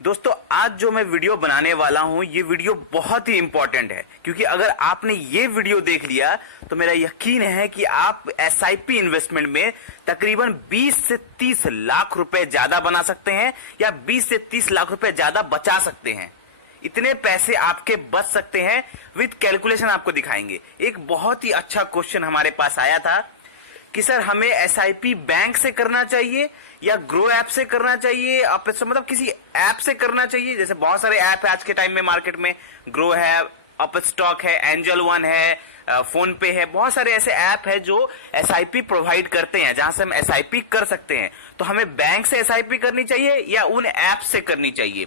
दोस्तों आज जो मैं वीडियो बनाने वाला हूं ये वीडियो बहुत ही इंपॉर्टेंट है, क्योंकि अगर आपने ये वीडियो देख लिया तो मेरा यकीन है कि आप एसआईपी इन्वेस्टमेंट में तकरीबन 20 से 30 लाख रुपए ज्यादा बना सकते हैं या 20 से 30 लाख रुपए ज्यादा बचा सकते हैं। इतने पैसे आपके बच सकते हैं विद कैलकुलेशन आपको दिखाएंगे। एक बहुत ही अच्छा क्वेश्चन हमारे पास आया था कि सर हमें एसआईपी बैंक से करना चाहिए या ग्रो ऐप से करना चाहिए, मतलब किसी ऐप से करना चाहिए। जैसे बहुत सारे ऐप है आज के टाइम में मार्केट में, ग्रो है, अपस्टॉक है, एंजल वन है, फोन पे है, बहुत सारे ऐसे ऐप है जो एसआईपी प्रोवाइड करते हैं जहां से हम एसआईपी कर सकते हैं। तो हमें बैंक से एसआईपी करनी चाहिए या उन ऐप से करनी चाहिए,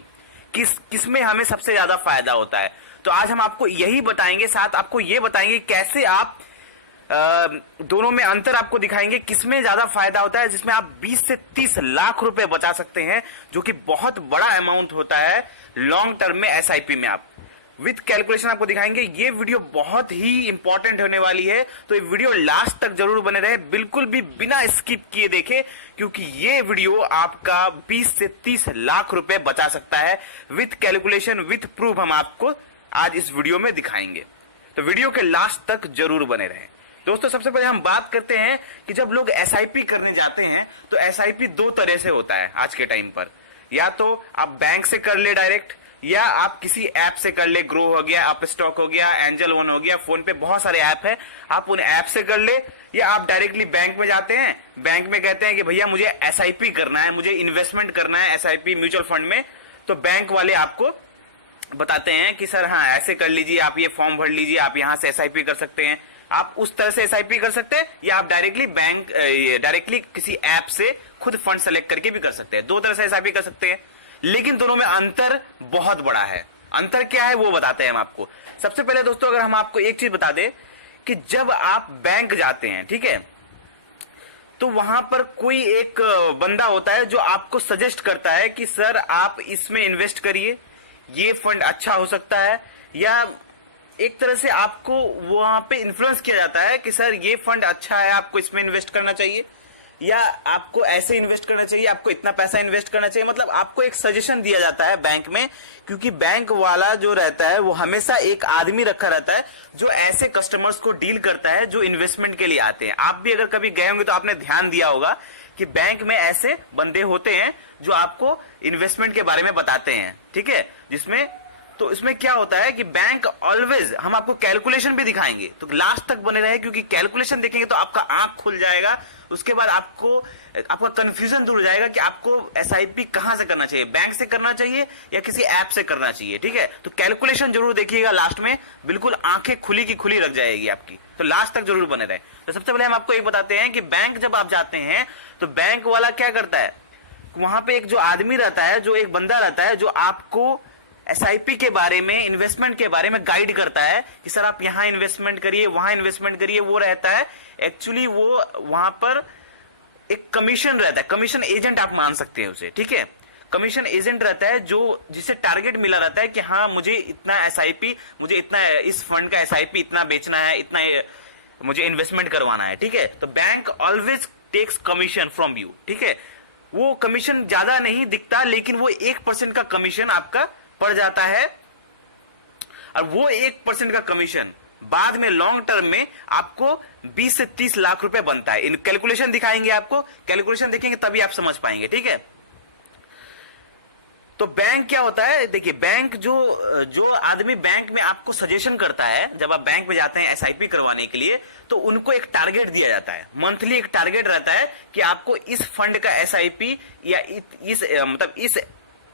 किसमें हमें सबसे ज्यादा फायदा होता है। तो आज हम आपको यही बताएंगे, साथ आपको ये बताएंगे कैसे आप दोनों में अंतर आपको दिखाएंगे, किसमें ज्यादा फायदा होता है, जिसमें आप 20 से 30 लाख रुपए बचा सकते हैं, जो कि बहुत बड़ा अमाउंट होता है लॉन्ग टर्म में एसआईपी में। आप विद कैलकुलेशन आपको दिखाएंगे। ये वीडियो बहुत ही इंपॉर्टेंट होने वाली है, तो ये वीडियो लास्ट तक जरूर बने रहे, बिल्कुल भी बिना स्किप किए देखें, क्योंकि ये वीडियो आपका 20 से 30 लाख रुपए बचा सकता है विद कैलकुलेशन, विद प्रूफ हम आपको आज इस वीडियो में दिखाएंगे। तो वीडियो के लास्ट तक जरूर बने रहें। दोस्तों सबसे पहले हम बात करते हैं कि जब लोग एसआईपी करने जाते हैं तो एसआईपी दो तरह से होता है आज के टाइम पर। या तो आप बैंक से कर ले डायरेक्ट, या आप किसी ऐप से कर ले। ग्रो हो गया, अपस्टॉक हो गया, एंजल वन हो गया, फोन पे बहुत सारे ऐप है, आप उन ऐप से कर ले। या आप डायरेक्टली बैंक में जाते हैं, बैंक में कहते हैं कि भैया मुझे एसआईपी करना है, मुझे इन्वेस्टमेंट करना है एसआईपी म्यूचुअल फंड में। तो बैंक वाले आपको बताते हैं कि सर हाँ ऐसे कर लीजिए, आप ये फॉर्म भर लीजिए, आप यहां से एसआईपी कर सकते हैं। आप उस तरह से एसआईपी कर सकते हैं, या आप डायरेक्टली किसी ऐप से खुद फंड सेलेक्ट करके भी कर सकते हैं। दो तरह से एसआईपी कर सकते हैं, लेकिन दोनों में अंतर बहुत बड़ा है। अंतर क्या है वो बताते हैं हम आपको। सबसे पहले दोस्तों अगर हम आपको एक चीज बता दें कि जब आप बैंक जाते हैं, ठीक है, तो वहां पर कोई एक बंदा होता है जो आपको सजेस्ट करता है कि सर आप इसमें इन्वेस्ट करिए, ये फंड अच्छा हो सकता है। या एक तरह से आपको वहां पे इन्फ्लुएंस किया जाता है कि सर ये फंड अच्छा है, आपको इसमें इन्वेस्ट करना चाहिए, या आपको ऐसे इन्वेस्ट करना चाहिए, आपको इतना पैसा इन्वेस्ट करना चाहिए। मतलब आपको एक सजेशन दिया जाता है बैंक में, क्योंकि बैंक वाला जो रहता है वो हमेशा एक आदमी रखा रहता है जो ऐसे कस्टमर्स को डील करता है जो इन्वेस्टमेंट के लिए आते हैं। आप भी अगर कभी गए होंगे तो आपने ध्यान दिया होगा कि बैंक में ऐसे बंदे होते हैं जो आपको इन्वेस्टमेंट के बारे में बताते हैं, ठीक है। तो इसमें क्या होता है कि बैंक ऑलवेज, हम आपको कैलकुलेशन भी दिखाएंगे, तो लास्ट तक बने रहे, क्योंकि कैलकुलेशन देखेंगे तो आपका आंख खुल जाएगा। उसके बाद आपका कंफ्यूजन दूर हो जाएगा कि आपको एसआईपी कहां से करना चाहिए, बैंक से करना चाहिए या किसी ऐप से करना चाहिए, ठीक है। तो कैलकुलेशन जरूर देखिएगा, लास्ट में बिल्कुल आंखें खुली की खुली रख जाएगी आपकी, तो लास्ट तक जरूर बने रहे। तो सबसे पहले हम आपको एक बताते हैं कि बैंक जब आप जाते हैं तो बैंक वाला क्या करता है, वहां पे एक जो आदमी रहता है, जो एक बंदा रहता है, जो आपको एसआईपी के बारे में, इन्वेस्टमेंट के बारे में गाइड करता है कि सर आप यहां इन्वेस्टमेंट करिए, वहां इन्वेस्टमेंट करिए। वो रहता है एक्चुअली, वो वहां पर एक कमीशन रहता है, कमीशन एजेंट आप मान सकते हैं उसे, ठीक है। कमीशन एजेंट रहता है जो जिसे टारगेट मिला रहता है कि हाँ मुझे इतना एसआईपी, मुझे इतना इस फंड का एसआईपी इतना बेचना है, इतना मुझे इन्वेस्टमेंट करवाना है, ठीक है। तो bank always takes commission from you, ठीक है। वो कमीशन ज्यादा नहीं दिखता, लेकिन वो 1% का कमीशन आपका पड़ जाता है, और वो 1% का कमीशन बाद में लॉन्ग टर्म में आपको 20 से 30 लाख रुपए बनता है। इन कैलकुलेशन दिखाएंगे आपको, कैलकुलेशन देखेंगे तभी आप समझ पाएंगे, ठीक है। तो बैंक क्या होता है, देखिए बैंक जो आदमी बैंक में आपको सजेशन करता है, जब आप बैंक में जाते हैं एसआईपी करवाने के लिए, तो उनको एक टारगेट दिया जाता है, मंथली एक टारगेट रहता है कि आपको इस फंड का एसआईपी या इस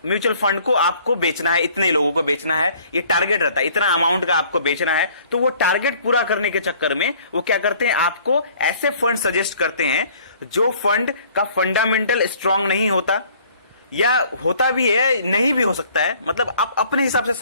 म्यूचुअल फंड को आपको बेचना है, इतने लोगों को बेचना है, ये टारगेट रहता है, इतना अमाउंट का आपको बेचना है। तो वो टारगेट पूरा करने के चक्कर में वो क्या करते हैं, आपको ऐसे फंड सजेस्ट करते हैं जो फंड का फंडामेंटल स्ट्रांग नहीं होता, या होता भी है नहीं भी हो सकता है, मतलब आप अपने हिसाब से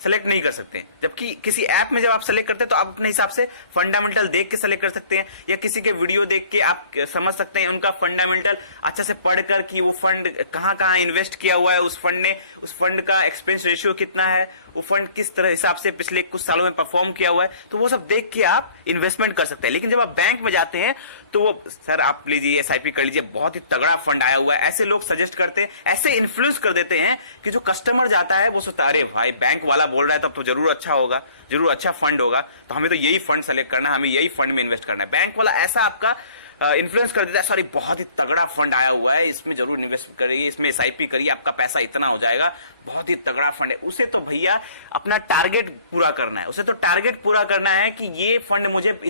सेलेक्ट नहीं कर सकते। जबकि किसी ऐप में जब आप सेलेक्ट करते हैं तो आप अपने हिसाब से फंडामेंटल देख के सेलेक्ट कर सकते हैं, या किसी के वीडियो देख के आप समझ सकते हैं उनका फंडामेंटल अच्छा से पढ़कर कि वो फंड कहां कहां इन्वेस्ट किया हुआ है, उस फंड का एक्सपेंस रेशियो कितना है, वो फंड किस तरह हिसाब से पिछले कुछ सालों में परफॉर्म किया हुआ है, तो वो सब देख के आप इन्वेस्टमेंट कर सकते हैं। लेकिन जब आप बैंक में जाते हैं तो वो सर आप लीजिए एसआईपी कर लीजिए, बहुत ही तगड़ा फंड आया हुआ है, ऐसे लोग सजेस्ट करते हैं, ऐसे इन्फ्लुएंस कर देते हैं कि जो कस्टमर जाता है वो सोचता है अरे भाई बैंक वाला बोल रहा है तब तो जरूर अच्छा होगा, जरूर अच्छा फंड होगा, तो हमें तो यही फंड सेलेक्ट करना है, हमें यही फंड में इन्वेस्ट करना है। बैंक वाला ऐसा आपका इन्फ्लुएंस कर देता है, सॉरी बहुत ही तगड़ा फंड आया हुआ है, इसमें जरूर इन्वेस्ट करिए, इसमें एसआईपी करिए, आपका पैसा इतना हो जाएगा, बहुत ही तगड़ा फंड है। उसे तो भैया अपना टारगेट पूरा करना है, उसे तो टारगेट पूरा करना है कि ये फंड मुझे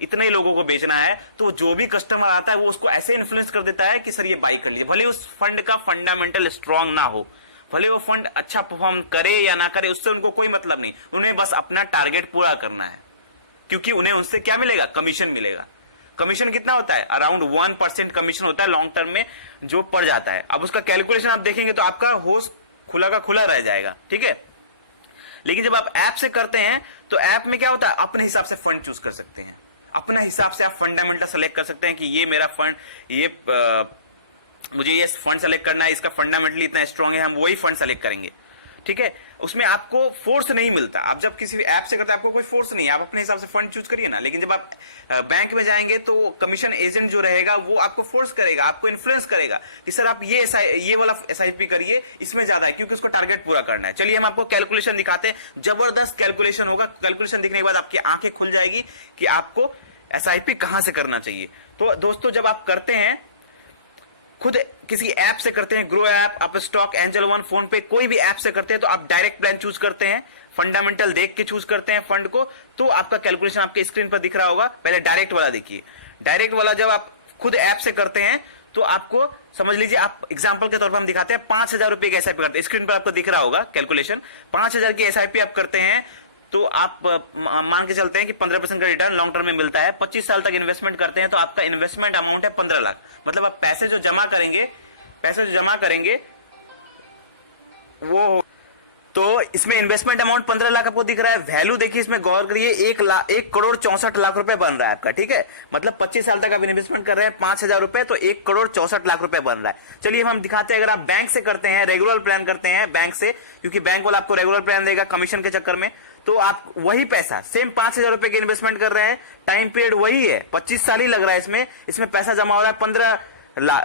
इतने लोगों को बेचना है, तो जो भी कस्टमर आता है वो उसको ऐसे इन्फ्लुएंस कर देता है कि सर ये बाई कर लीजिए, भले उस फंड का फंडामेंटल स्ट्रांग ना हो, भले वो फंड अच्छा परफॉर्म करे या ना करे, उससे उनको कोई मतलब नहीं, उन्हें बस अपना टारगेट पूरा करना है, क्योंकि उन्हें उससे क्या मिलेगा, कमीशन मिलेगा। कमीशन कितना होता है, अराउंड 1% कमीशन होता है लॉन्ग टर्म में जो पड़ जाता है। अब उसका कैलकुलेशन आप देखेंगे तो आपका होश खुला का खुला रह जाएगा, ठीक है। लेकिन जब आप ऐप से करते हैं तो ऐप में क्या होता है, अपने हिसाब से फंड चूज कर सकते हैं, अपने हिसाब से आप फंडामेंटल सेलेक्ट कर सकते हैं कि ये मेरा फंड, मुझे ये फंड सेलेक्ट करना है, इसका फंडामेंटली इतना स्ट्रांग है, हम वही फंड सेलेक्ट करेंगे, ठीक है। उसमें आपको फोर्स नहीं मिलता, आप जब किसी ऐप से करते हैं आपको कोई फोर्स नहीं है, आप अपने हिसाब से फंड चूज करिए ना। लेकिन जब आप बैंक में जाएंगे तो कमीशन एजेंट जो रहेगा वो आपको फोर्स करेगा, आपको इन्फ्लुएंस करेगा कि सर आप ये वाला एसआईपी करिए, इसमें ज्यादा है, क्योंकि उसको टारगेट पूरा करना है। चलिए हम आपको कैलकुलेशन दिखाते हैं, जबरदस्त कैलकुलेशन होगा। कैलकुलेशन दिखने के बाद आपकी आंखें खुल जाएगी कि आपको एसआईपी कहां से करना चाहिए। तो दोस्तों जब आप करते हैं, खुद किसी ऐप से करते हैं, ग्रो ऐप, आप स्टॉक, एंजल वन, फोन पे, कोई भी ऐप से करते हैं, तो आप डायरेक्ट प्लान चूज करते हैं, फंडामेंटल देख के चूज करते हैं फंड को, तो आपका कैलकुलेशन आपके स्क्रीन पर दिख रहा होगा। पहले डायरेक्ट वाला देखिए, डायरेक्ट वाला जब आप खुद ऐप से करते हैं तो आपको समझ लीजिए, आप एग्जांपल के तौर पर हम दिखाते हैं, 5,000 रुपए की एसआईपी करते हैं, स्क्रीन पर आपको दिख रहा होगा कैलकुलेशन, 5,000 की एसआईपी आप करते हैं तो आप मान के चलते हैं कि 15% का रिटर्न लॉन्ग टर्म में मिलता है। 25 साल तक इन्वेस्टमेंट करते हैं तो आपका इन्वेस्टमेंट अमाउंट है 15 लाख। मतलब आप पैसे जो जमा करेंगे वो, तो इसमें इन्वेस्टमेंट अमाउंट 15 लाख आपको दिख रहा है। वैल्यू देखिए, इसमें गौर करिए, 1,64,00,000 रुपए बन रहा है आपका, ठीक है। मतलब 25 साल तक आप इन्वेस्टमेंट कर रहे हैं 5,000 रुपए, तो 1,64,00,000 रुपए बन रहा है। चलिए हम दिखाते हैं, अगर आप बैंक से करते हैं, रेगुलर प्लान करते हैं बैंक से, क्योंकि बैंक वाला आपको रेगुलर प्लान देगा कमीशन के चक्कर में, तो आप वही पैसा सेम 5,000 रुपए के इन्वेस्टमेंट कर रहे हैं, टाइम पीरियड वही है, 25 साल ही लग रहा है इसमें पैसा जमा हो रहा है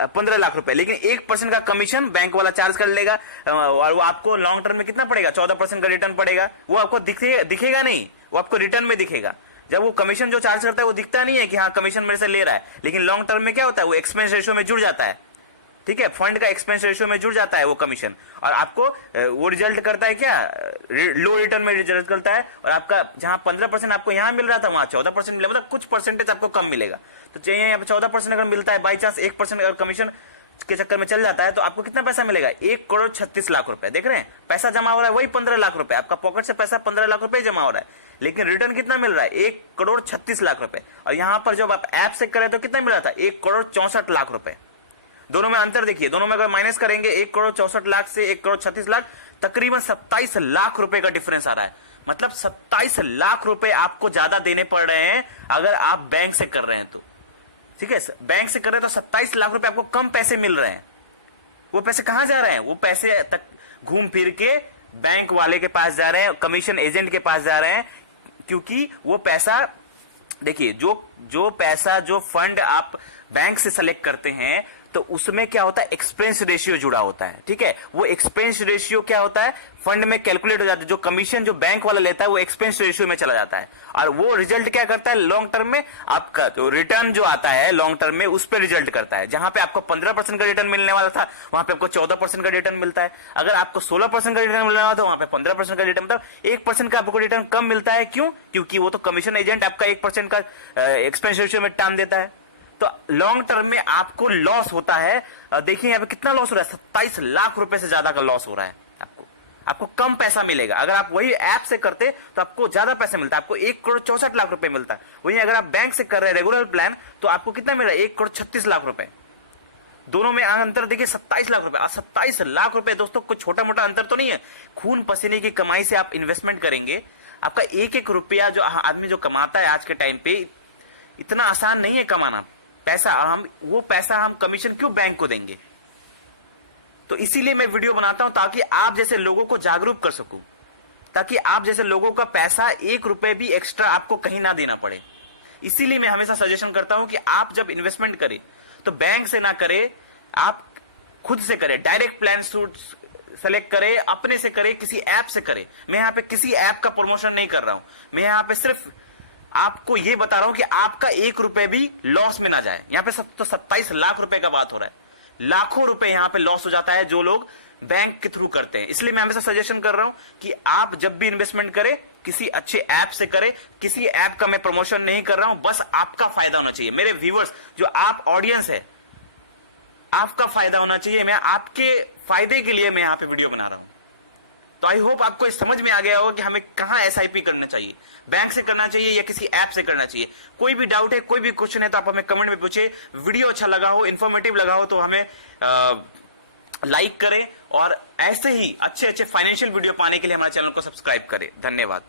15 लाख रुपए, लेकिन 1% का कमीशन बैंक वाला चार्ज कर लेगा, और वो आपको लॉन्ग टर्म में कितना पड़ेगा, 14% का रिटर्न पड़ेगा। वो आपको दिखेगा नहीं, वो आपको रिटर्न में दिखेगा। जब वो कमीशन जो चार्ज करता है वो दिखता नहीं है कि हाँ कमीशन मेरे से ले रहा है, लेकिन लॉन्ग टर्म में क्या होता है, वो एक्सपेंस रेशियो में जुड़ जाता है, ठीक है। फंड का एक्सपेंस रेशियो में जुड़ जाता है वो कमीशन, और आपको वो रिजल्ट करता है क्या, लो रिटर्न में रिजल्ट करता है, और आपका जहां 15% आपको यहां मिल रहा था वहां 14% मिलेगा, मतलब कुछ परसेंटेज आपको कम मिलेगा। तो चाहिए यहाँ पे 14% अगर मिलता है, बाई चांस 1% अगर कमीशन के चक्कर में चल जाता है, तो आपको कितना पैसा मिलेगा, 1,36,00,000 रुपए। देख रहे हैं, पैसा जमा हो रहा है वही 15 लाख रुपए, आपका पॉकेट से पैसा 15 लाख रुपए जमा हो रहा है, लेकिन रिटर्न कितना मिल रहा है, 1,36,00,000 रुपए। और यहां पर जब आप ऐप से करें तो कितना मिल रहा था, 1,64,00,000 रुपए। दोनों में अंतर देखिए, दोनों में अगर माइनस करेंगे 1,64,00,000 से 1,36,00,000, तकरीबन 27 लाख रुपए का डिफरेंस आ रहा है। मतलब 27 लाख रुपए आपको ज्यादा देने पड़ रहे हैं अगर आप बैंक से कर रहे हैं तो, ठीक है। बैंक से कर रहे हैं तो 27 लाख रुपए आपको कम पैसे मिल रहे हैं। वो पैसे कहां जा रहे हैं, वो पैसे तक घूम फिर के बैंक वाले के पास जा रहे हैं, कमीशन एजेंट के पास जा रहे हैं, क्योंकि वो पैसा देखिए, जो पैसा, जो फंड आप बैंक से सेलेक्ट करते हैं तो उसमें क्या होता है, एक्सपेंस रेशियो जुड़ा होता है, ठीक है। वो एक्सपेंस रेशियो क्या होता है, फंड में कैलकुलेट हो जाता है, जो कमीशन जो बैंक वाला लेता है वो एक्सपेंस रेशियो में चला जाता है, और वो रिजल्ट क्या करता है, लॉन्ग टर्म में आपका तो रिटर्न जो आता है लॉन्ग टर्म में उस पर रिजल्ट करता है। जहां पे आपको 15% का रिटर्न मिलने वाला था वहां पे आपको 14% का रिटर्न मिलता है। अगर आपको 16% का रिटर्न मिलने वाला था वहां पे 15% का रिटर्न, मतलब 1% का आपको रिटर्न कम मिलता है। क्यों, क्योंकि वो तो कमीशन एजेंट आपका 1% का एक्सपेंस रेशियो में टान देता है। तो लॉन्ग टर्म में आपको लॉस होता है। देखिए यहाँ पे कितना लॉस हो रहा है, 27 लाख रुपए से ज्यादा का लॉस हो रहा है। आपको कम पैसा मिलेगा। अगर आप वही ऐप से करते तो आपको ज्यादा पैसा मिलता है, आपको 1,64,00,000 रुपए मिलता है। वहीं अगर आप बैंक से कर रहे हैं रेगुलर प्लान तो आपको कितना मिल रहा है, 1,36,00,000 रुपए। दोनों में अंतर देखिए 27 लाख रुपए। 27 लाख रुपए दोस्तों कोई छोटा मोटा अंतर तो नहीं है। खून पसीने की कमाई से आप इन्वेस्टमेंट करेंगे, आपका एक एक रुपया जो आदमी जो कमाता है आज के टाइम पे, इतना आसान नहीं है कमाना पैसा। वो पैसा हम कमीशन क्यों बैंक को देंगे? तो इसीलिए मैं वीडियो बनाता हूं ताकि आप जैसे लोगों को जागरूक कर सकूं। ताकि आप जैसे लोगों का पैसा 1 रुपए भी एक्स्ट्रा आपको कहीं ना देना पड़े। इसीलिए मैं हमेशा सजेशन करता हूं कि आप जब इन्वेस्टमेंट करें तो बैंक से ना करें, आप खुद से करें, डायरेक्ट प्लान सेलेक्ट करें, अपने से करें, किसी ऐप से करें। मैं यहां पे किसी ऐप का प्रमोशन नहीं कर रहा हूं, मैं यहां पे सिर्फ आपको यह बता रहा हूं कि आपका 1 रुपए भी लॉस में ना जाए। यहां पे सब तो 27 लाख रुपए का बात हो रहा है, लाखों रुपए यहां पे लॉस हो जाता है जो लोग बैंक के थ्रू करते हैं। इसलिए मैं हमेशा सजेशन कर रहा हूं कि आप जब भी इन्वेस्टमेंट करें किसी अच्छे ऐप से करें। किसी ऐप का मैं प्रमोशन नहीं कर रहा हूं, बस आपका फायदा होना चाहिए। मेरे व्यूअर्स, जो आप ऑडियंस है, आपका फायदा होना चाहिए। मैं आपके फायदे के लिए मैं यहां पे वीडियो बना रहा हूं। तो आई होप आपको इस समझ में आ गया होगा कि हमें कहां एसआईपी करना चाहिए, बैंक से करना चाहिए या किसी ऐप से करना चाहिए। कोई भी डाउट है, कोई भी क्वेश्चन है तो आप हमें कमेंट में पूछे। वीडियो अच्छा लगा हो, इंफॉर्मेटिव लगा हो तो हमें लाइक करें और ऐसे ही अच्छे अच्छे फाइनेंशियल वीडियो पाने के लिए हमारे चैनल को सब्सक्राइब करें। धन्यवाद।